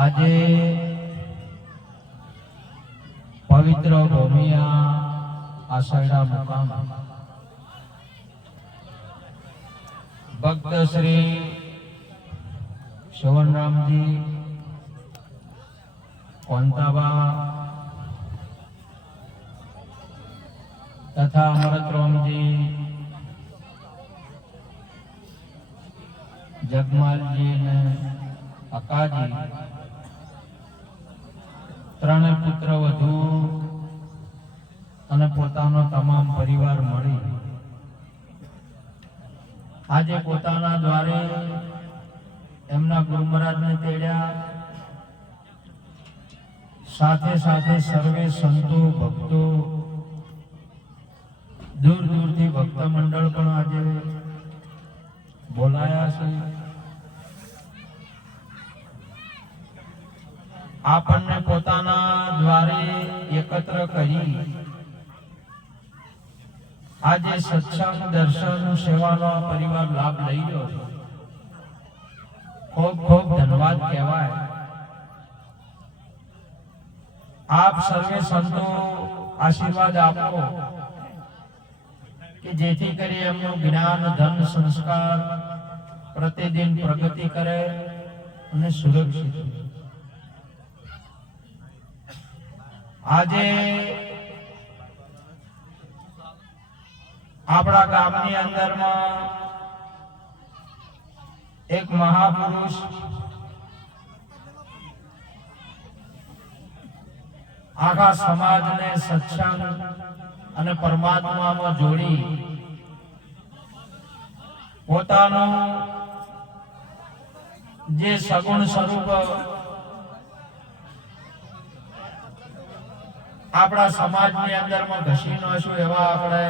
આજે પવિત્ર ભૂમિયા આષાઢા મુકામ ભક્ત શ્રી શવનરામજી કોંતાબા તથા અમૃતરામજી જગમાલજી ને અકાજી ત્રણે પુત્ર વધુ અને પોતાનો તમામ પરિવાર મળી આજે પોતાના દ્વારે એમના ગુરુ મહારાજને તેડ્યા, સાથે સાથે સર્વે સંતો ભક્તો દૂર દૂરથી ભક્ત મંડળ પણ આજે બોલાયા છે. આપણને પોતાના દ્વારે એકત્ર કરી આજે સત્સંગ દર્શન સેવાનો પરિવાર લાભ લઈ લો. ખૂબ ખૂબ ધન્યવાદ કહેવાય. આપ સર્વે સંતો આશીર્વાદ આપો કે જેથી કરી એમનું જ્ઞાન ધન સંસ્કાર પ્રતિદિન પ્રગતિ કરે અને સુરક્ષિત. આજે આપણા ગામની અંદરમાં એક મહાપુરુષ આખા સમાજને સત્સંગ અને પરમાત્મામાં જોડી પોતાનું જે સગુણ સ્વરૂપ આપણા સમાજની અંદરમાં ઘસી નશું એવા આપણે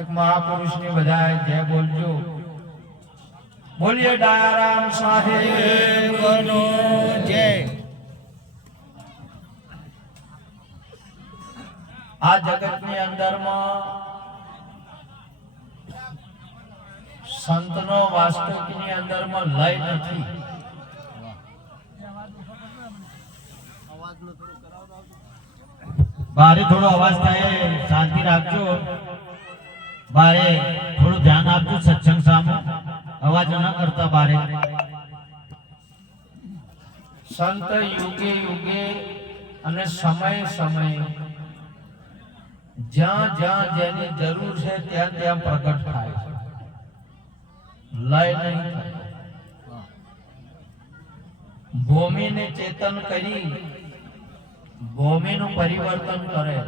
એક મહાપુરુષની બધા જય બોલજો. બોલીએ ડાયારામ સાહેબનો જય. આ જગતની અંદરમાં સંતનો વાસ્તવિકની અંદરમાં લય નથી. બારે થોડો અવાજ થાય, શાંતિ રાખજો. બારે થોડું ધ્યાન આપજો સત્સંગ સામે, અવાજ ન કરતા બારે. સંત યુગે યુગે અને સમય સમય જ્યાં જ્યાં જેની જરૂર છે ત્યાં ત્યાં પ્રગટ થાય છે, લય નહીં થાય. ભૂમિને ચેતન કરી ભૂમિનું પરિવર્તન કરે.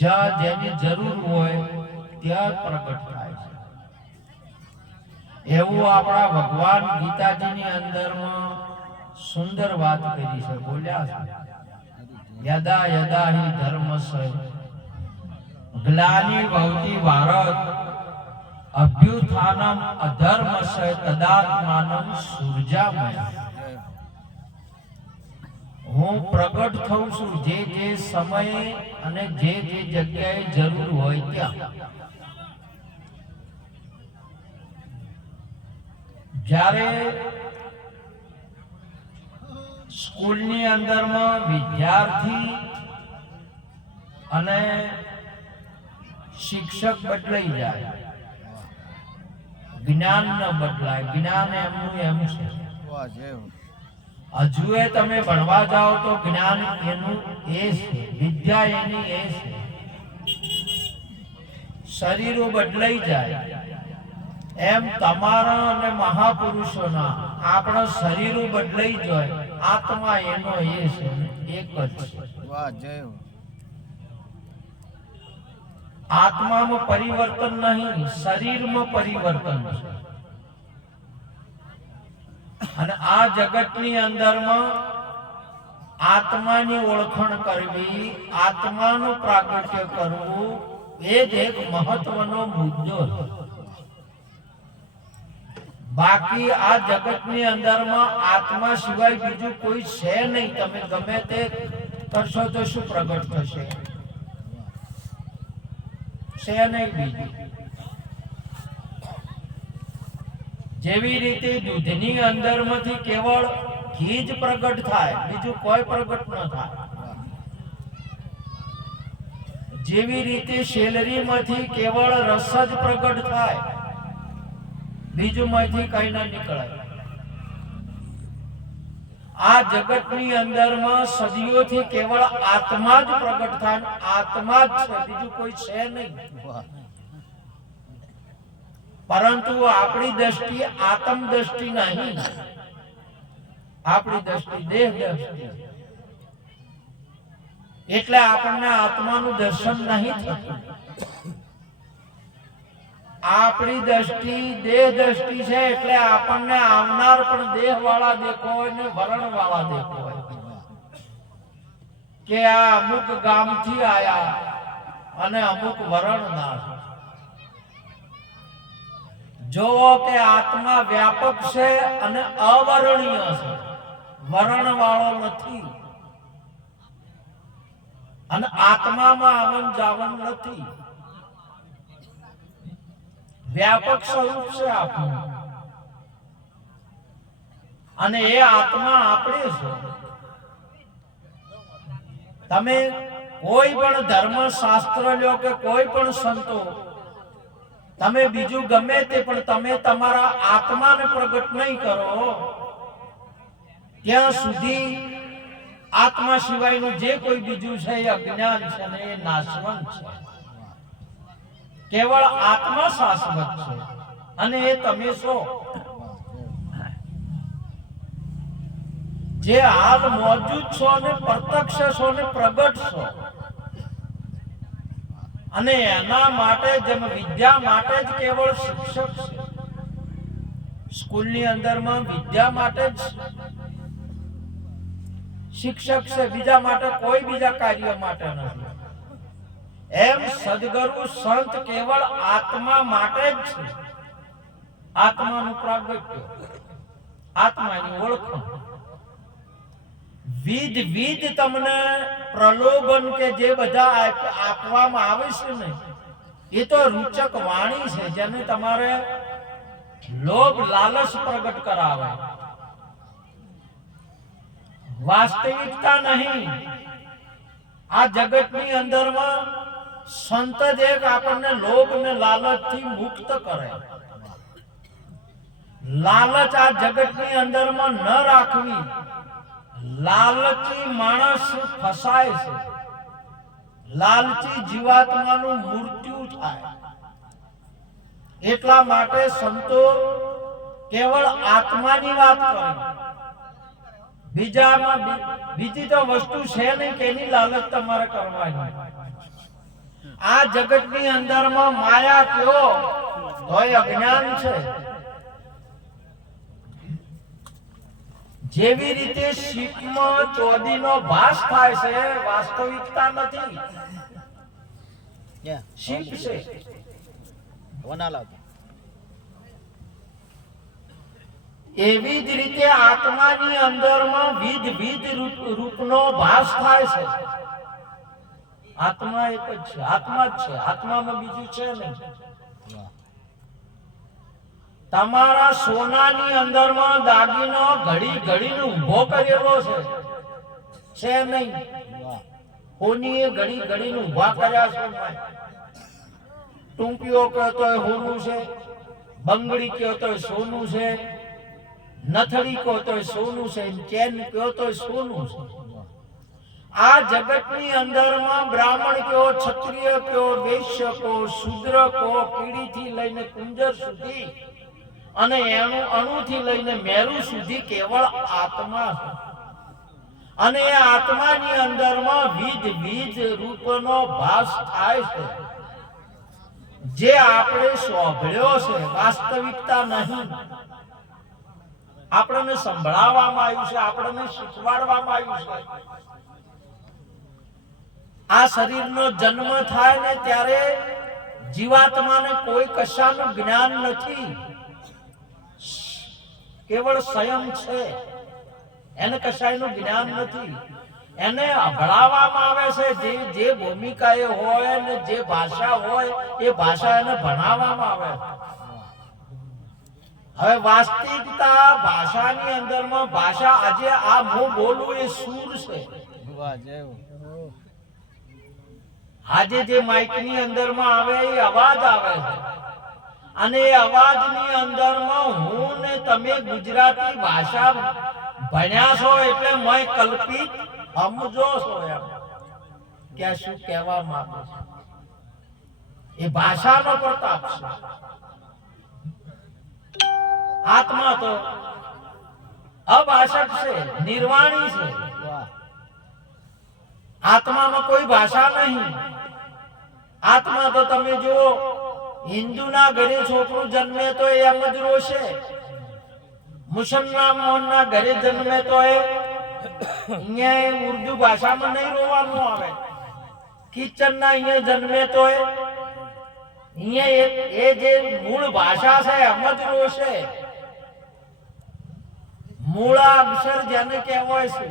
જ્યાં જેની જરૂર હોય ત્યાં પ્રગટ થાય છે. એવું આપણા ભગવાન ગીતાજીની અંદરમાં સુંદર વાત કરી છે, બોલ્યા છે યદા યદા હિ ધર્મસ્ય ગ્લાનિ ભવતિ ભારત અભ્યુત્થાનમ અધર્મસ્ય તદાત્માનં સૃજામય. હું પ્રગટ થઉં છું જે જે સમયે અને જે જે જગ્યાએ જરૂર હોય ત્યાં. જ્યારે સ્કૂલની અંદરમાં વિદ્યાર્થી અને શિક્ષક બદલાઈ જાય, જ્ઞાન ન બદલાય. જ્ઞાન એમનું એમ છે. હજુ એ તમે ભણવા જાઓ તો જ્ઞાન એનું એ છે, વિદ્યા એની એ છે. શરીરો બદલાઈ જાય એમ તમારા અને મહાપુરુષોના આપણા શરીરો બદલાઈ જાય, આત્મા એનો એ છે, એક જ છે. આત્મામાં પરિવર્તન નહીં, શરીરમાં પરિવર્તન છે. અને આ જગતની અંદરમાં આત્માની ઓળખાણ કરવી, આત્માનું પ્રાગટ્ય કરવું એ જ એક મહત્વનો મુદ્દો છે. બાકી આ જગતની અંદરમાં આત્મા સિવાય બીજું કોઈ છે નહીં. તમે ગમે તે કરશો તો શું પ્રગટ થશે? છે નહીં બીજું. જેવી રીતે દૂધની અંદરમાંથી કેવળ ઘી જ પ્રગટ થાય, બીજું કોઈ પ્રગટ ન થાય. જેવી રીતે શેલરીમાંથી કેવળ રસ જ પ્રગટ થાય, બીજું માંથી કઈ ના નીકળે. આ જગતની અંદરમાં સદીઓથી કેવળ આત્મા જ પ્રગટ થાય, આત્મા જ છે, બીજું કોઈ છે નહીં. પરંતુ આપણી દ્રષ્ટિ આત્મ દ્રષ્ટિ નહીં, આપણી દ્રષ્ટિ દેહ દ્રષ્ટિ. એટલે આપણને આત્માનું દર્શન નહીં થતું. આપણી દ્રષ્ટિ દેહ દ્રષ્ટિ છે, એટલે આપણને આવનાર પણ દેહ વાળા દેખો હોય ને વરણ વાળા દેખો હોય કે આ અમુક ગામથી આયા અને અમુક વરણ ના. જો કે આત્મા વ્યાપક છે અને અવર્ણીય છે, વરણ વાળો નથી. અને આત્મામાં આવન જાવન નથી, વ્યાપક સ્વરૂપ છે આપણું. અને એ આત્મા આપણે છે. તમે કોઈ પણ ધર્મ શાસ્ત્ર લ્યો કે કોઈ પણ સંતો, તમે બીજું ગમે તે, પણ તમે તમારા આત્માને પ્રગટ નહીં કરો ત્યાં સુધી આત્મા સિવાયનું જે કોઈ બીજું છે એ અજ્ઞાન છે ને એ નાશવંત છે. કેવળ આત્મા શાશ્વત છે અને એ તમે છો. જે હાલ મોજૂદ છો ને પ્રત્યક્ષ છો ને પ્રગટ છો. અને એના માટે જેમ વિદ્યા માટે જ કેવળ શિક્ષક છે. સ્કૂલની અંદરમાં વિદ્યા માટે જ શિક્ષક છે, બીજા માટે કોઈ બીજા કાર્ય માટે નથી. એમ સદગુરુ સંત કેવળ આત્મા માટે જ છે. આત્માનું પ્રાગટ્ય, આત્માની ઓળખ. વિધ તમને પ્રલોભન કે જે બધા આપવામાં આવે છે ને, એ તો રૂચક વાણી છે, જેને તમારે લોભ લાલચ પ્રગટ કરાવે, વાસ્તવિકતા નહીં. આ જગતની અંદરમાં સંત જ એક આપણને લોભ ને લાલચ થી મુક્ત કરે. લાલચ આ જગતની અંદરમાં ન રાખવી. લાલચી માણસ ફસાય છે, લાલચી જીવાત્માનું મૃત્યુ થાય. એટલા માટે સંતો કેવળ આત્માની વાત કરે, બીજામાં બીજી તો વસ્તુ છે નહીં કે એની લાલચ તમારે કરવાની. આ જગતની અંદરમાં માયા કયો તોય અજ્ઞાન છે. જેવી રીતે શીપમાં ચોદીનો ભાસ થાય છે, વાસ્તવિકતા નથી, શીપ છે. એવી જ રીતે આત્માની અંદરમાં વિધ રૂપનો ભાસ થાય છે. આત્મા એક જ છે, આત્મા જ છે, આત્મામાં બીજું છે નહીં. તમારા સોનાની અંદરમાં દાગીનો ઘડી ઘડીનો ઊભો કરેલો છે નહીં. હોનીએ ઘડી ઘડીને ઊભા કર્યા છે. ટૂંકીઓ કહેતો હોય હોનું છે, બંગડી કહેતો હોય સોનું છે, નથડી કહેતો હોય સોનું છે, ચેન કહેતો હોય સોનું છે. આ જગતની અંદરમાં બ્રાહ્મણ કયો, ક્ષત્રિય કયો, વૈશ્ય કયો, શૂદ્ર કયો, કીડીથી લઈને કુંજર સુધી અને એનું અણુથી લઈને મેરુ સુધી કેવળ આત્મા છે. અને એ આત્માની અંદરમાં વિધ રૂપનો ભાસ થાય છે, જે આપણે સાંભળ્યો છે, વાસ્તવિકતા નહીં. આપણને સંભળાવવામાં આવ્યું છે, આપણને શીખવાડવામાં આવ્યું છે. આ શરીરનો જન્મ થાય ને ત્યારે જીવાત્માને કોઈ કશાનું જ્ઞાન નથી, કેવળ સ્વયં છે, એને કશાયનું જ્ઞાન નથી. એને ભણાવવામાં આવે છે, જે ભૂમિકા એ હોય ને જે ભાષા હોય એ ભાષા એને ભણાવવામાં આવે. હવે વાસ્તવિકતા ભાષાની અંદરમાં ભાષા આજે આ હું બોલું એ સૂર છે. આજે જે માઇકની અંદરમાં આવે એ અવાજ આવે છે અને એ અવાજની અંદરમાં હું ને તમે ગુજરાતી ભાષા ભણ્યા છો એટલે મેં કલ્પિત સમજો છો એમ કે શું કહેવા માંગુ છું. એ ભાષાનો પ્રતાપ છે. આત્મા તો અભાષક છે, નિર્વાણી છે. આત્મામાં કોઈ ભાષા નહીં. આત્મા તો તમે જુઓ, હિન્દુના ઘરે છોકરું જન્મે તો એમ જ રોશે, મુસલમાનના ઘરે જન્મે તો અહીંયા ઉર્દુ ભાષામાં નહીં રોવાનું આવે. કિચનના અહીંયા જન્મે તો અહીંયા એ જે મૂળ ભાષા છે એમ જ રોશે. મૂળ અક્ષર જેને કહેવાય છે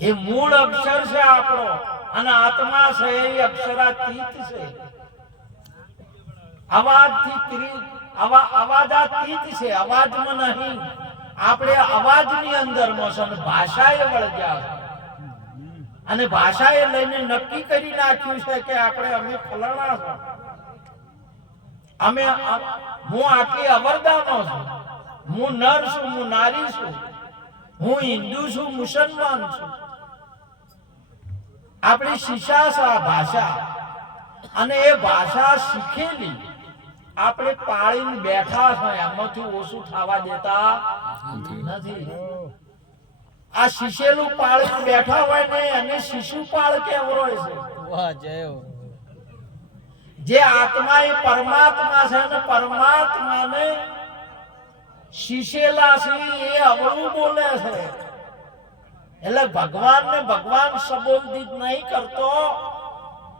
એ મૂળ અક્ષર છે આપણો, અને આત્મા છે એ અક્ષરાતીત છે. અવાજાતીત છે, અવાજમાં નહીં. આપણે અવાજની અંદરમાં છે અને ભાષાએ વળગ્યા છે. અને ભાષાએ લઈને નક્કી કરી નાખ્યું છે કે અમે ફલાણા છો, હું આટલી અવરદાનો છું, હું નર છું, હું નારી છું, હું હિન્દુ છું, મુસલમાન છું. આપણી શિક્ષા છે આ ભાષા, અને એ ભાષા શીખેલી આપણે પાળીને બેઠા છે, એમાંથી ઓછું થવા દેતા નથી. આ શીશેલું પાળીને બેઠા હોય ને એને શિશુપાળ કહેવાય છે. વાહ જય. જે આત્મા એ પરમાત્મા છે ને પરમાત્માને શીશેલા છે એ અવળું બોલે છે. એટલે ભગવાનને ભગવાન સંબોધિત નહીં કરતો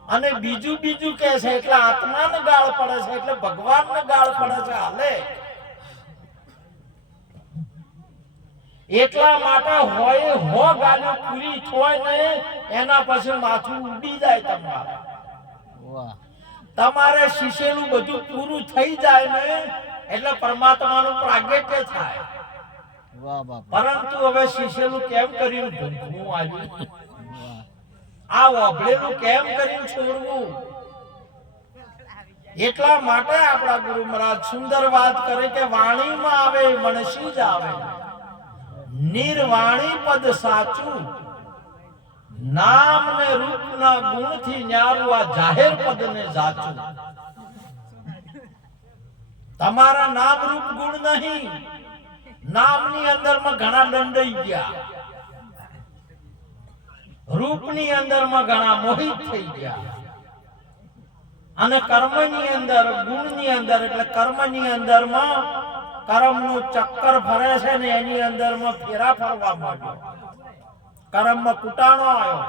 અને બીજું કહે છે, એટલે આત્માને ગાળ પડે છે, એટલે ભગવાનને ગાળ પડે છે. હાલે એટલા માટે હોય હો ગાળો પૂરી થાય ને એના પછી માથું ઉડી જાય તમારે. તમારે શીશેલું બધું પૂરું થઈ જાય ને એટલે પરમાત્માનું પ્રાગટ્ય થાય. પરંતુ હવે શીશેલું કેમ કર્યું ભૂખવું આવ્યું, આ ઓભળેલું કેમ કર્યું છોડવું. એટલા માટે આપણા ગુરુ મહારાજ સુંદર વાત કરે કે વાણીમાં આવે મનસી જ આવે, નિર્વાણી પદ સાચું, નામ ને રૂપ ના ગુણ થી ન્યારું આ જાહેર પદ ને સાચું. તમારા નામ રૂપ ગુણ નહીં, નામની અંદરમાં ઘણા દંડાઈ ગયા, રૂપની અંદરમાં ઘણા મોહિત થઈ ગયા, અને કર્મની અંદર ગુણની અંદર એટલે કર્મની અંદરમાં કર્મનું ચક્કર ફરે છે ને એની અંદરમાં ફેરા ફરવા માંડ્યો, કર્મમાં કુટાણો આવ્યો.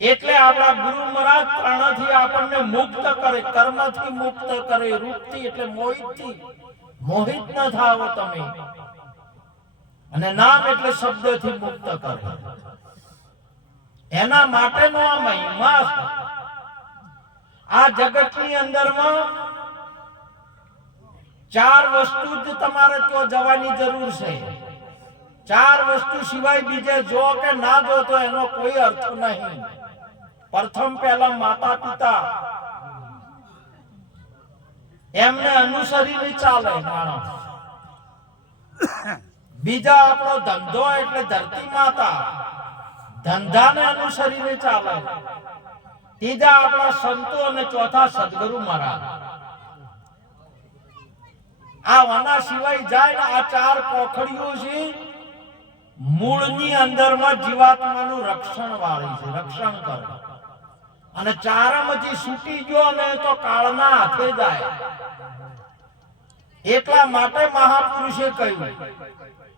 એટલે આપણા ગુરુ મહારાજ ત્રણથી આપણને મુક્ત કરે, કર્મથી મુક્ત કરે, રૂપથી એટલે મોહિતથી મોહિત ન થાઓ તમે, અને નામ એટલે શબ્દથી મુક્ત કરે. એના માટેનો આ મહિમા છે. આ જગતની અંદરમાં ચાર વસ્તુ જ તમારે તો જવાની જરૂર છે. ચાર વસ્તુ સિવાય બીજે જો કે ના જો તો એનો કોઈ અર્થ નહીં. પ્રથમ પહેલા માતા પિતા, એમને અનુસરીને ચાલે માણસ. બીજા આપણો ધંધો એટલે ધરતી માતા, ધંધાને અનુસરીને ચાલે. ત્રીજા આપણા સંતો અને ચોથા સદગુરુ મહારાજ. આના સિવાય જાય ને આ ચાર પોખડીઓ છે મૂળની અંદરમાં જીવાત્માનું રક્ષણ વાળી છે, રક્ષણ કરે. અને ચારમાંથી છૂટી ગયો ને તો કાળના હાથે જાય. એટલા માટે મહાપુરુષે કહ્યું,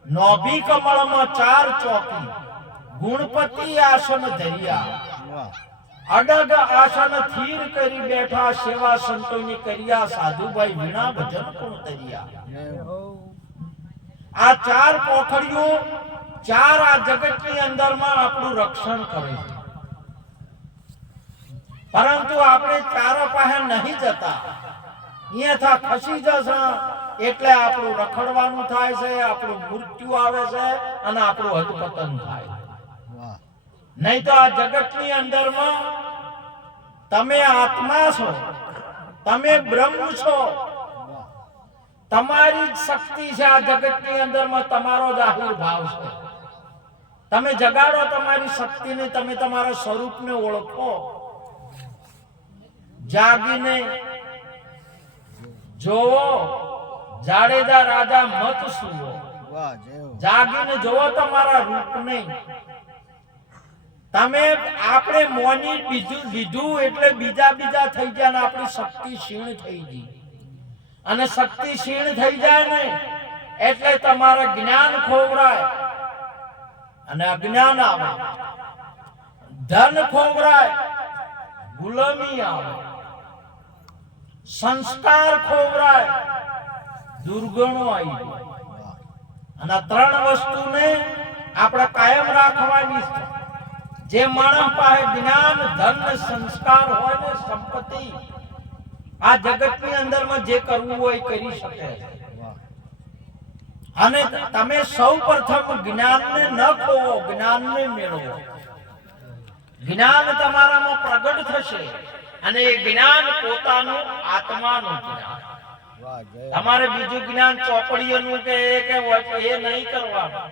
નોભી કમળમાં ચાર ચોકી, ગુણપતિ આસન ધર્યા, અડગ આસન થીર કરી બેઠા, સેવા સંતોની કર્યા, સાધુભાઈ વીણા ભજન કોણ તર્યા. આ ચાર પોખડીઓ ચાર આ જગતની અંદરમાં આપણું રક્ષણ કરે છે. પરંતુ આપણે ચારો પાસે નહીં જતા, અહીંયાથી ખસી જશે એટલે આપણું રખડવાનું થાય છે, આપણું મૃત્યુ આવે છે અને આપણું અધપતન થાય. નહીં તો આ જગતની અંદરમાં તમે આત્મા છો, તમે બ્રહ્મ છો, તમારી જ શક્તિ છે. આ જગતની અંદરમાં તમારો જ આવિર્ભાવ છે. તમે જગાડો તમારી શક્તિને, તમે તમારા સ્વરૂપને ઓળખો. જાગીને જોવો, જાડેજા રાજા મત સુવો. જાગીને જોવો તમારા રૂપને. તમે આપણે મોની લીધું એટલે બીજા થઈ ગયા ને આપણી શક્તિ ક્ષીણ થઈ ગઈ. અને શક્તિ ક્ષીણ થઈ જાય ને એટલે તમારે જ્ઞાન ખોવરાય અને અજ્ઞાન આવે, ધન ખોવરાય, ગુલામી આવે, સંસ્કાર ખોવરાય, દુર્ગણો આવી જાય. અને ત્રણ વસ્તુને આપણે કાયમ રાખવાની છે. જે માણસ પાસે જ્ઞાન, ધન, સંસ્કાર હોય ને સંપત્તિ, આ જગતની અંદરમાં જે કરવું હોય કરી શકે. અને તમે સૌ પ્રથમ જ્ઞાનને ન ખોવો, જ્ઞાનને મેળવો. જ્ઞાન તમારામાં પ્રગટ થશે અને એ જ્ઞાન પોતાનું આત્માનું જ્ઞાન. તમારે બીજું જ્ઞાન ચોપડીઓનું કે એ નહીં કરવાનું.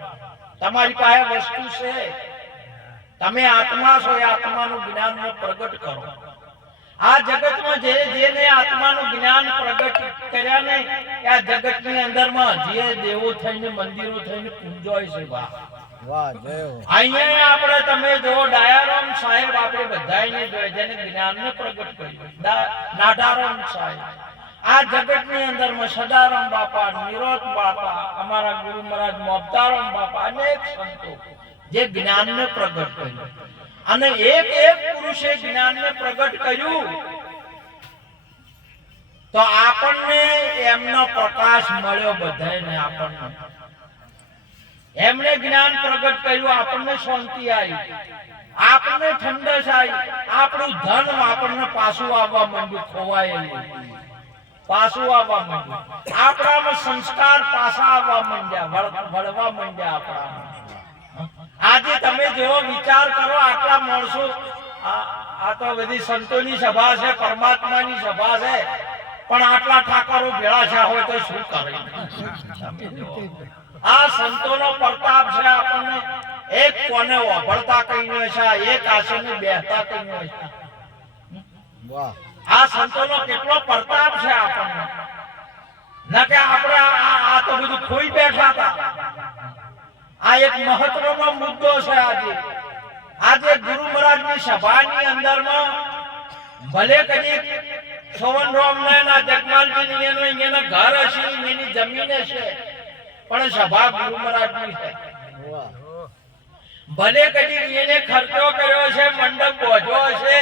તમારી પાસે વસ્તુ છે, તમે આત્મા છો, એ આત્માનું જ્ઞાનને પ્રગટ કરો. આ જગતમાં જેને આત્માનું જ્ઞાન પ્રગટ કર્યા ને આ જગતની અંદરમાં જે દેવો થઈને મંદિરો થઈને પૂજોય છે. વાહ વાહ, જય હો. અહીંયા આપણે તમે જો ડાયારામ સાહેબ આપણે બધાને જોઈએ જેને જ્ઞાનને પ્રગટ કર્યું. નાડારામ સાહેબ આ જગતની અંદરમાં સદારામ બાપા, નિરોધ બાપા, અમારા ગુરુ મહારાજ મોબતારામ બાપા, અનેક સંતો જે જ્ઞાનને પ્રગટ કર્યું. અને એક પુરુષે જ્ઞાનને પ્રગટ કર્યું તો આપણને એમનો પ્રકાશ મળ્યો. બધાને આપણને એમણે જ્ઞાન પ્રગટ કર્યું, આપણને શાંતિ આવી, આપણને ઠંડક આવી, આપણું ધન આપણને પાછું આવવા માંડ્યું, ખોવાયેલું પાછું આવવા માંડ્યું, આપણામાં સંસ્કાર પાછા આવવા માંડ્યા, વળવા માંડ્યા આપણામાં. આજે તમે જેવો વિચાર કરો, આટલા માણસો, આ તો બધી સંતોની સભા છે, પરમાત્માની સભા છે, પણ આટલા ઠાકરો ભેળા છે હોય તો શું કરે? આ સંતોનો પ્રતાપ છે. આપણને એક કોને ઓભળતા કહીને છે, એક આસને બેહતા કહીને છે. આ સંતોનો કેટલો પ્રતાપ છે આપણને. ન કે આપણે આ તો બધું ખોઈ બેઠા હતા. આ એક મહત્વનો મુદ્દો છે. આજે ગુરુ મહારાજની સભાની અંદરમાં ભલે કદી સોવનરામ ના જગમાલજી એનું ઘર હશે, એની જમીન હશે, પણ સભા ગુરુ મહારાજની છે. ભલે કદી એને ખર્ચો કર્યો છે, મંડપ બોધ્યો છે,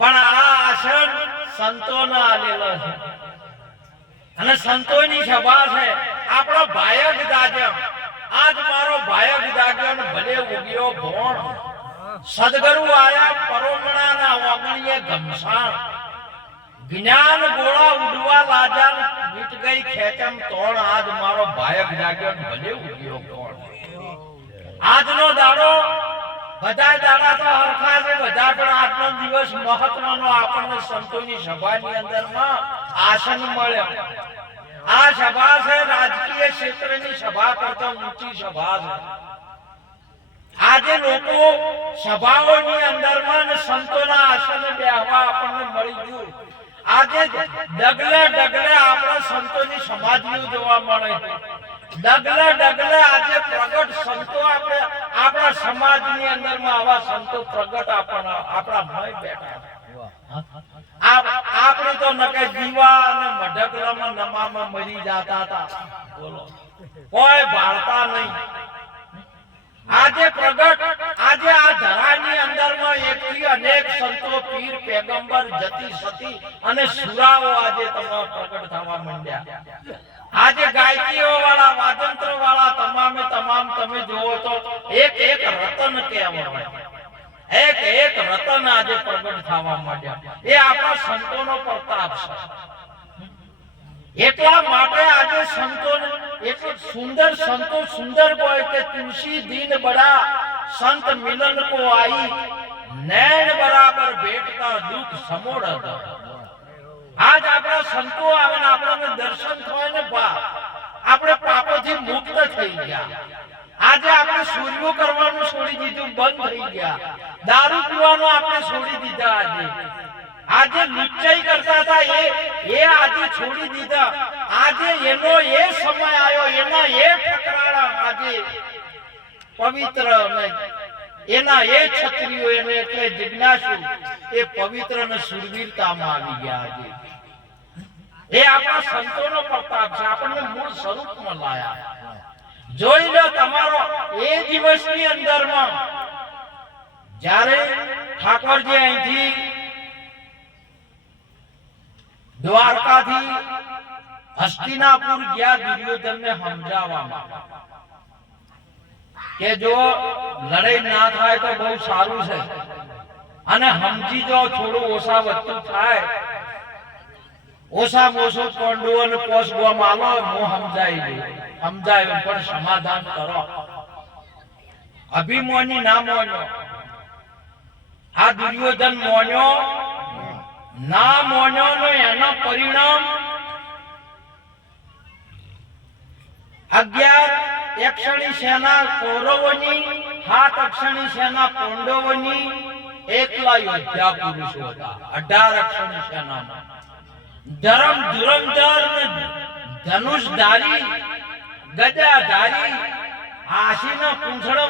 પણ આ આશ્રમ સંતોનો આલેલો છે અને સંતોની સભા છે. આપણો ભાયક જાગ્યો, આજ મારો ભાયક જાગ્યો ને ભલે ઉગ્યો ભોણ. સદગુરુ આયા પરોમણાના ઓગણીએ ઘમસાણ, જ્ઞાન ગોળા ઉડવા લાજા, મીટ ગઈ ખેચમ તોડ. આજ મારો ભાયક જાગ્યો ને ભલે ઉગ્યો ભોણ. આજનો દાડો બધા દાડા તો હરખા છે, બધા પણ આજનો દિવસ મહત્વનો આપણને સંતોની સભાની અંદરમાં આસન મળ્યો. આ સભા છે રાજકીય ક્ષેત્રની સભા કરતા ઊંચી સભા છે. આજે લોકો સભાઓની અંદરમાં સંતોના આસને બેહવા આપણને મળી ગયું. આજે ડગલે ડગલે આપણા સંતોની સમાધિઓ જોવા મળે છે. ડગલે ડગલે આજે પ્રગટ સંતો આપણા સમાજની અંદરમાં આવા સંતો પ્રગટ આપણા મય બેઠા. આપણે તો નકે દીવા અને મઢકલામાં નમામાં મરી જતા હતા. બોલો, કોઈ ભાળતા નહીં. આજે પ્રગટ, આજે આ ધરાની અંદરમાં એકથી અનેક સંતો, પીર, પેગંબર, જતી સતી અને સુરાઓ આજે તમારા પ્રગટ થવા માંડ્યા. આજે ગાયકીઓ વાળા, વાદંત્ર વાળા તમામે તમામ તમે જોવો તો એક એક રતન કહેવાય. એક એક રતન આજે પ્રગટ થવા માંડ્યા. એ આપણા સંતોનો પ્રતાપ છે. એટલા માટે આજે સંતોને એટલું સુંદર સંતો સુંદર બોય કે તુલસી દીન બડા સંત મિલન કો आई नैन बराबर भेटता दुख समोड़ હતા. આજ આપણા સંતો આવે ને આપણને દર્શન થાય ને આપણે પાપોથી મુક્ત થઈ ગયા. આજે આપણે સૂર્યો કરવાનું છોડી દીધું, બંધ થઈ ગયા. દારૂ પીવાનું આપણે છોડી દીધા. આજે લુચ્ચાઈ કરતા હતા એ આજે છોડી દીધા. આજે એનો એ સમય આવ્યો, એના એ ઠકરાણા આજે પવિત્ર એના એ ક્ષત્રિયો એને એટલે જિજ્ઞાસુ એ પવિત્ર અને સુરવીરતામાં આવી ગયા. આજે એ આપણા સંતોનો પ્રતાપ છે. આપણને મૂળ સ્વરૂપમાં લાયા. જોઈ લો તમારો એ દિવસની અંદરમાં જ્યારે ઠાકોરજી અહીંથી દ્વારકાથી હસ્તિનાપુર ગયા દુર્યોધનને સમજાવવામાં કે જો લડાઈ ના થાય તો બહુ સારું છે, અને સમજી જો થોડું ઓછા વધતું થાય, ઓછા ઓછો પાંડવો ને પોસ ગોમાં આલો હું સમજાય પણ સમાધાન કરો. અભિમાની ના મોન્યો, આ દુર્યોધન મોન્યો ના મોન્યો નો એનો પરિણામ 11 અક્ષણી સેના કૌરવોની, 7 અક્ષણી સેના પાંડવોની, એકલા યોદ્ધા પુરુષો હતા 18 અક્ષણી સેનામાં. ધર્મ ધુરંધર ધનુષધારી ગદાધારી આશીના પૂંછડો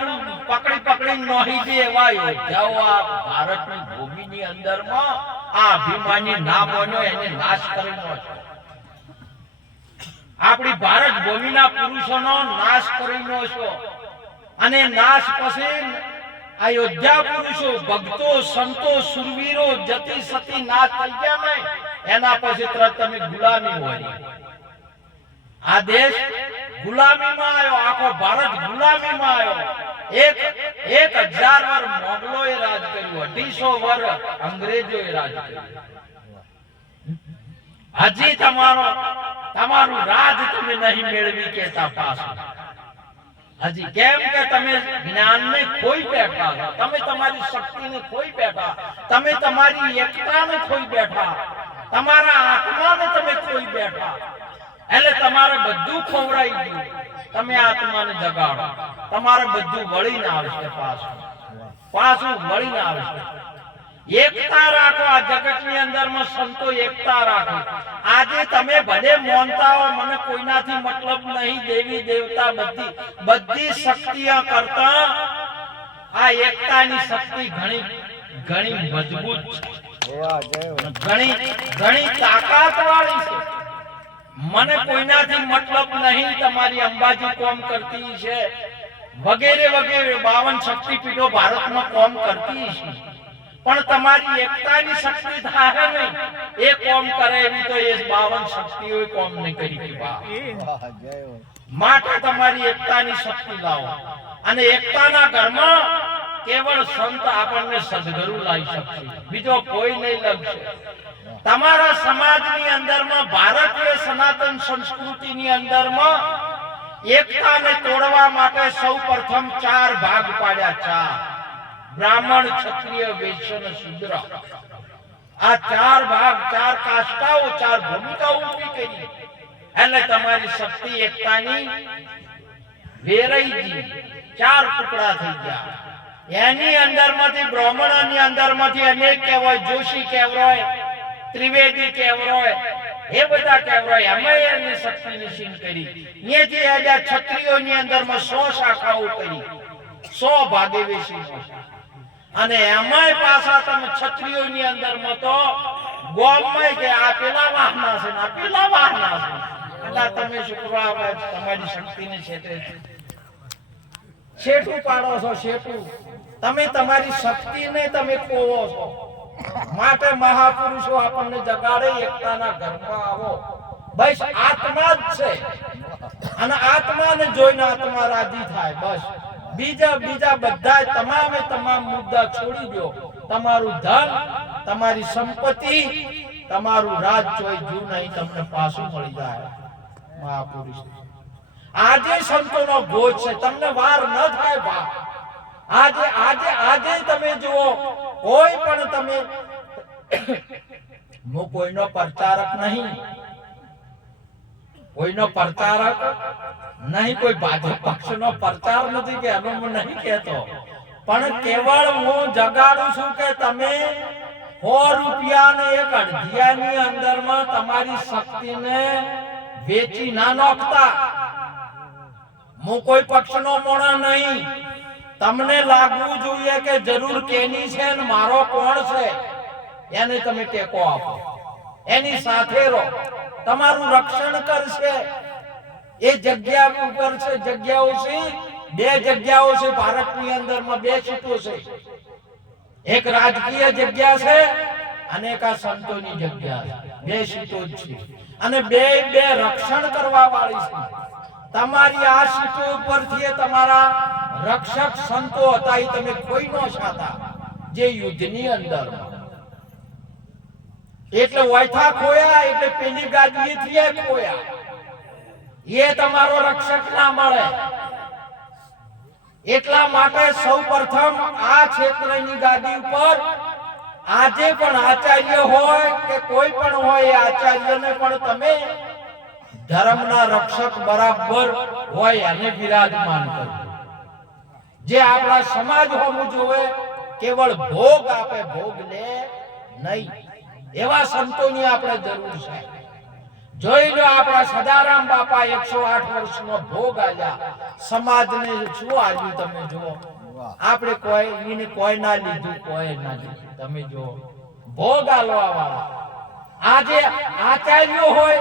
પકડી નોહી દે એવા યોદ્ધાઓ આ ભારતની ભૂમિની અંદરમાં આ અભિમાની ના બન્યો એને નાશ કરી નાખ્યો. આપણી ભારત ભૂમિના પુરુષોનો નાશ કરી નાખ્યો. અને નાશ પછી આ યોદ્ધા પુરુષો ભક્તો સંતો સુરવીરો જતી સતી નાશ થઈ ગયા ને એના પછી તરત તમે ગુલામી હોય. આ દેશ ગુલામીમાં આવ્યો, આખો ભારત ગુલામીમાં આવ્યો. 1000 વર્ષ મોગલોએ રાજ કર્યું, 250 વર્ષ અંગ્રેજોએ રાજ કર્યું. હજી તમારું રાજ તમે નહીં મેળવી કેતા પાછું. હજી કેમ કે તમે જ્ઞાનને ખોઈ બેઠા, તમે તમારી શક્તિને ખોઈ બેઠા, તમે તમારી એકતાને ખોઈ બેઠા, તમારા આત્માને તમે ખોઈ બેઠા. એટલે તમારે બધું ખોવરાઈ ગયું. તમે આત્માને જગાડો, તમારે બધું વળીને આવશે. પાછું વળીને આવશે. એકતા રાખો. આ જગતની અંદરમાં સંતો એકતા રાખો. આજે તમે ભલે માનતા હો મને કોઈનાથી મતલબ નહીં, દેવી દેવતા બધી શક્તિઓ કરતા આ એકતાની શક્તિ ઘણી મજબૂત છે, ઘણી તાકાત વાળી છે. મને કોઈનાથી મતલબ નહીં, તમારી અંબાજી કોમ કરતી છે, વગેરે વગેરે 52 શક્તિપીઠો ભારતમાં કોમ કરતી છે. પણ તમારી એકતાની શક્તિ થાય નહીં, એ કોમ કરે એવી તો એ 52 શક્તિઓ કોમ નહીં કરી. માટે તમારી એકતાની શક્તિ લાવો. અને એકતાના ઘરમાં કેવળ સંત આપણને સદગુરુ લાવી શકશે, બીજો કોઈ નહીં લાવશે. તમારા સમાજની અંદરમાં ભારતીય સનાતન સંસ્કૃતિની અંદરમાં એકતાને તોડવા માટે સૌપ્રથમ 4 ભાગ પાડ્યા. 4 બ્રાહ્મણ, ક્ષત્રિય, વૈશ્ય અને શૂદ્ર. આ 4 ભાગ, 4 કાષ્ટાઓ, 4 ભૂમિકાઓ ઊભી કરી. એટલે તમારી શક્તિ એકતાની વેરાઈ ગઈ, 4 ટુકડા થઈ ગયા. એની અંદરમાંથી બ્રાહ્મણોની અંદરમાંથી અનેક કહેવાય, જોશી કહેવાય, ત્રિવેદી કહેવાય, એ બધા કહેવાય. અમે એની શક્તિની સીન કરી. અહીંયાથી આજા ક્ષત્રિયોની અંદરમાં 100 શાખાઓ કરી, 100 ભાગે વેચી. અને એમાંય પાછા તમે ક્ષત્રિયોની અંદરમાં તો ગોમમાં કે આ પેલા વાહના છે ને આ પેલા વાહના છે. એટલે તમે શુક્રવાર તમારી શક્તિને શેઠું પાડો છો. શેઠું તમે તમારી શક્તિને તમે કોવો છો. માટે મહાપુરુષો આપણને જગાડે, એકતાના ઘરમાં આવો. બસ આત્મા જ છે, અને આત્માને જોઈને આત્મા રાજી થાય. બસ બીજા બધા તમામ મુદ્દા છોડી દો. તમારું ધન, તમારી સંપત્તિ, તમારું રાજ જોઈ જુ નહીં તમને પાછું મળી જાય. મહાપુરુષ આજે સંતોનો ભોજ છે, તમને વાર ન થાય બા. આજે તમે જુઓ, કોઈ પણ તમે હું કોઈનો પ્રચારક નહીં, કોઈનો પ્રચારક નહીં, કોઈ ભાજપ પક્ષનો પ્રચાર નથી કે એનો હું નહીં કહેતો, પણ કેવળ હું જગાડું છું કે તમે 100 રૂપિયાને એક અડધિયાની અંદરમાં તમારી શક્તિને વેચી ના નાખતા. હું કોઈ પક્ષનો મોણા નહીં. તમને લાગવું જોઈએ કે જરૂર કેની છે ને મારો કોણ છે, એને તમે ટેકો આપો, એની સાથે રહો, તમારું રક્ષણ કરશે. એ જગ્યા ઉપર છે, જગ્યાઓ છે, 2 જગ્યાઓ છે ભારતની અંદરમાં, 2 સીટો છે. એક રાજકીય જગ્યા છે અને એક આ સંતોની જગ્યા છે. 2 સીટો જ છે અને બે રક્ષણ કરવા વાળી છે. તમારી આ સીટો ઉપરથી તમારા રક્ષક સંતો હતા, એ તમે કોઈ નો છાતા જે યુદ્ધની અંદર. એટલે વૈથા ખોયા એટલે પેલી ગાદીએથી ખોયા. એ તમારો રક્ષક ના મળે. એટલા માટે સૌપ્રથમ આ ક્ષેત્રની ગાદી ઉપર આજે પણ આચાર્ય હોય કે કોઈ પણ હોય, આચાર્યને પણ તમે ધર્મના રક્ષક બરાબર હોય અને બિરાજમાન કરો. જે આપણા સમાજ હોવું જોઈએ, કેવળ ભોગ આપે, ભોગ લે નહીં, એવા સંતોની આપણે જરૂર છે. જોઈ લો આપણા સદારામ બાપા 108 વર્ષનો ભોગ આલ્યા, સમાજને શું આલ્યું તમે જુઓ. આપણે કોઈ ના લીધું, કોઈ ના લીધું. તમે જુઓ ભોગ આલવા વાળા આજે આચાર્યો હોય,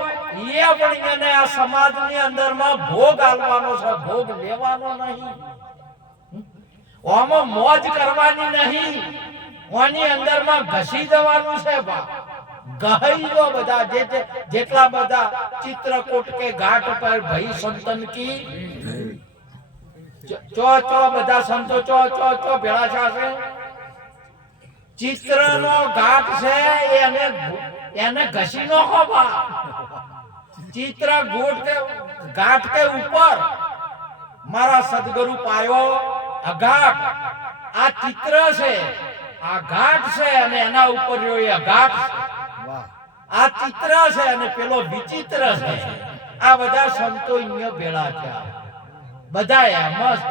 એ પણ એને આ સમાજની અંદરમાં ભોગ આલવાનો છે, ભોગ લેવાનો નહીં. ઓમાં મોજ કરવાની નહીં, ઓની અંદરમાં ઘસી જવાનું છે. બા ગહી લો બધા, જેટલા બધા ચિત્રકૂટ કે ઘાટ પર ભઈ સંતન કી ચો બધા સંતો ચો ભેળા છે. ચિત્રનો ઘાટ છે, એને ઘસી નો ખોબા. ચિત્રકૂટ કે ઘાટ કે ઉપર મારા સદગુરુ પાયો અઘાટ. આ ચિત્ર છે, આ ઘાટ છે અને એના ઉપર એ અઘાટ છે. આ ચિત્ર છે અને પેલો વિચિત્ર છે. આ બધા સંતો અહીંયા ભેળા થયા, બધા એમ જ.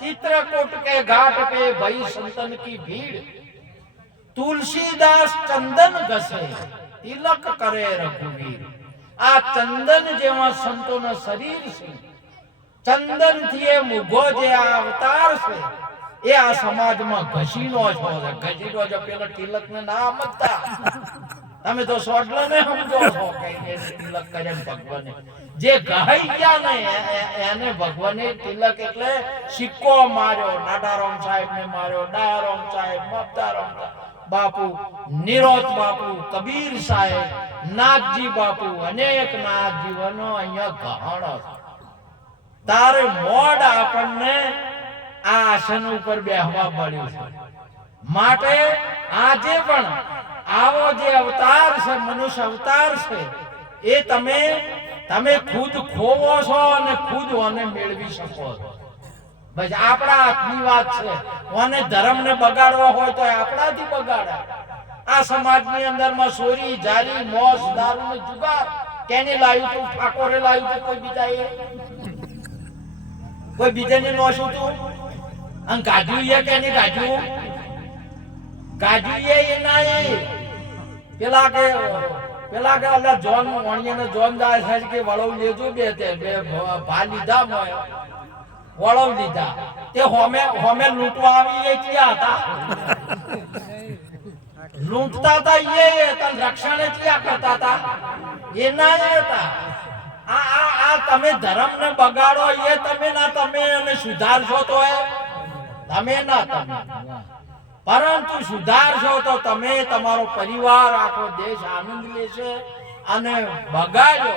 चित्रकूट के घाट पे भई संतन की भीड़, तुलसीदास चंदन घसे तिलक करे रघुवीर। आ चंदन जेवा संतो न शरीर से चंदन थी मुगो जे अवतार से ए आ समाज में घसीनो छो घसीनो जो पेला तिलक ने ना मता તમે તો સોડલા ને સમજો છો કે તિલક કરે ભગવાને જે ગહૈયા ને એને ભગવાને તિલક એટલે સિક્કો માર્યો, નાડારામ સાહેબ ને માર્યો, ડાયારામ સાહેબ, મફતારામ બાપુ, નિરોત બાપુ, કબીર સાહેબ, નાથજી બાપુ, અનેક નાથ જીવનો અહીંયા ગહણ તારે મોડ આપણને આ આસન ઉપર બેહવા પડ્યું છે। માટે આજે પણ आवो जे अवतार से मनुष्य अवतार से ए तमे खुद खोवो छो अने खुद ओने मेळवी शको छो। बस आपड़ा हाथनी वात छे। ओने धर्म ने बगाड़वा होय तो आपड़ाथी बगाड़े। आ समाजनी अंदर में सोरी जारी मोस दारू ने जुगार केने लाव्યું તું? ઠાકોરે લાવ્યું તું? કોઈ બીજાએ? કોઈ બીજાને નોશું તું? અન ગાજુ એ કેને ગાજુ? ગાજુ એ ના એ પેલા કે અલ્લા જોન વણિયાને જોન જાય છે કે વળવ લેજો બે તે બે ભા લીધા મોય વળવ લીધા તે હોમે લૂંટવા આવી એ ક્યાં હતા? લૂંટતા હતા એ તન રક્ષણ ક્યાં કરતા હતા? એ ના હતા। આ તમે ધર્મને બગાડો એ તમે ના તમે અને સુધારશો તો તમે ના તમે परंतु सुधारशो तो तमे तमारो परिवार आखो देश आनंद लेशे। अने बगाड्यो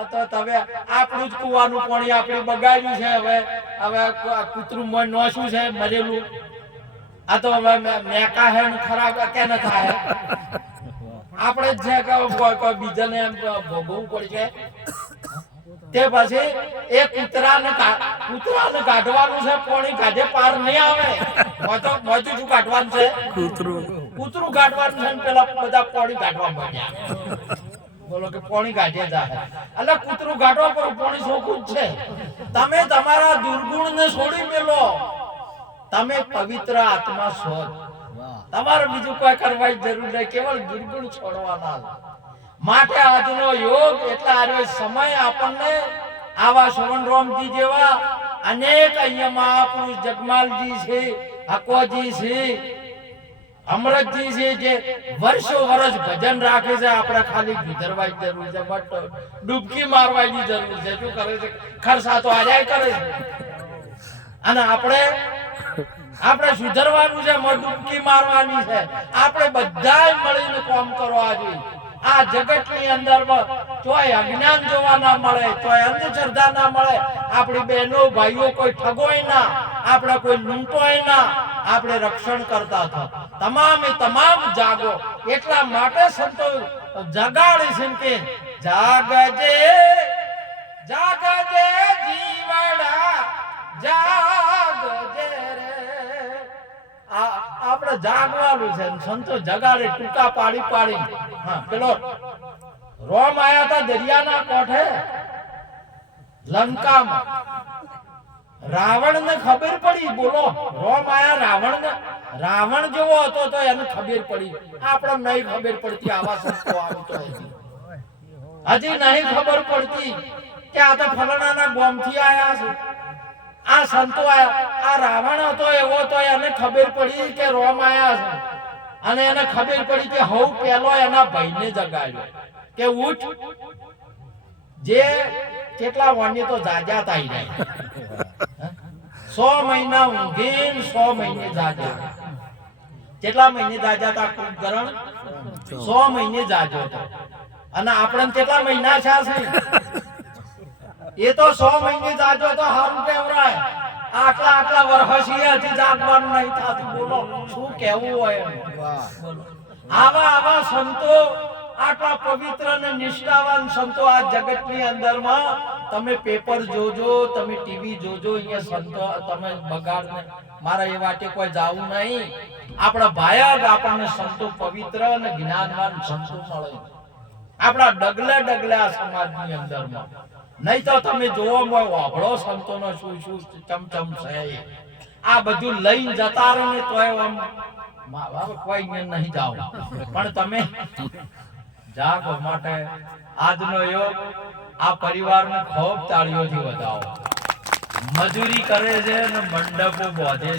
આ તો તમે આપણું જ કુવાનું પાણી આપણે બગાડ્યું છે. હવે હવે કૂતરું મોય નોશું છે મરેલું. આ તો હવે મેકા હે ખરાબ કે ન થાય. આપણે જ છે કે કોઈ બીજાને એમ ભોગવવું પડશે. તે પછી એ કૂતરાને કાઢવાનું છે. પાણી કાઢે પાર નહીં આવે. મોજું શું કાઢવાનું છે? કૂતરું કાઢવાનું છે. પેલા બધા પાણી કાઢવા માંડ્યા. બોલો કે પાણી કાઢે જાય એટલે કૂતરું કાઢવા પર પાણી ચોખ્ખું જ છે. તમે તમારા દુર્ગુણને છોડી મેલો. તમે પવિત્ર આત્મા છો. તમારે બીજું કોઈ કરવાની જરૂર નહીં. કેવળ દુર્ગુણ છોડવાના માટે આજનો યોગ એટલે આ સમય આપણને આવા શ્રવણરામજી જેવા અનેક અહીંયા મહાપુરુષ જગમાલજી છે, અકોજી છે, અમૃતજી છે, જે વર્ષો વર્ષ ભજન રાખે છે. આપણે ખાલી ગુજરવાની જરૂર છે, બટ ડૂબકી મારવાની જરૂર છે. શું કરે છે? ખર્ચા તો આજાય કરે છે. અને આપણે સુધરવાનું છે, ડૂબકી મારવાની છે. આપણે બધાય મળીને કામ કરવા જોઈએ. આ જગતની અંદર તોય અજ્ઞાન જોવા ના મળે, તોય અંધશ્રદ્ધા ના મળે. આપણી બહેનો ભાઈઓ કોઈ ઠગોય ના, આપણે કોઈ લૂંટોય ના. આપણે રક્ષણ કરતા થા. તમામ જાગો. એટલા માટે સંતો જગાડી છે કે જાગજે જાગજે જીવડા જાગજે રે. આપણે જાગવાનું છે. સંતો જગાડે ટૂંકા પાડી. હા, પેલો રોમ આયા હતા દરિયાના કોઠે લંકામાં. રાવણ ને ખબર પડી. બોલો, રોમ આયા રાવણ જેવો હતો તો એને ખબર પડી. આપણે નહીં ખબર પડતી. આવા સંતો આવતો હજી નહીં ખબર પડતી કે આ તો ફલાણાના ગોમથી આયા છે. આ સંતો આ રાવણ હતો એવો તો એને ખબર પડી કે રોમ આયા છે. અને એને ખબર પડી કે હવ પેલો એના ભાઈને જગાડ્યો કે ઉઠ. જે કેટલા વાણી તો જાજા તાઈ જાય. 100 મહિના ઊંઘીન 100 મહિને જાજા. કેટલા મહિને જાજા તા? ખૂબ ગરણ 100 મહિને જાજો હતો. અને આપણે કેટલા મહિના છે? એ તો 100 મહિને જાજો તો હારું કેવરાય. આટલા વર્ષથી હજી જાગવાનું નહીં થતું. બોલો શું કેવું હોય? આવા સંતો, આટલા પવિત્ર અને નિષ્ઠાવાન સંતો આ જગતની અંદરમાં તમે પેપર જોજો, તમે ટીવી જોજો. અહીંયા સંતો તમે બગાડને. મારા એ વાટે કોઈ જાવું નહીં. આપણા ભાઈ આપણને સંતો પવિત્ર અને જ્ઞાનવાન સંતો મળે. આપણા ડગલે આ સમાજની અંદરમાં. નહીં તો તમે જોવો વાભળો સંતોનો શું ચમચમ છે. આ બધું લઈને જતા રહે ને તોય આમ કોઈ નહીં જાવ. પણ તમે જાગો. માટે આજનો યોગ આ પરિવારને ખૂબ તાળીઓથી વધાવો. મજૂરી કરે છે ને મંડપો બાંધે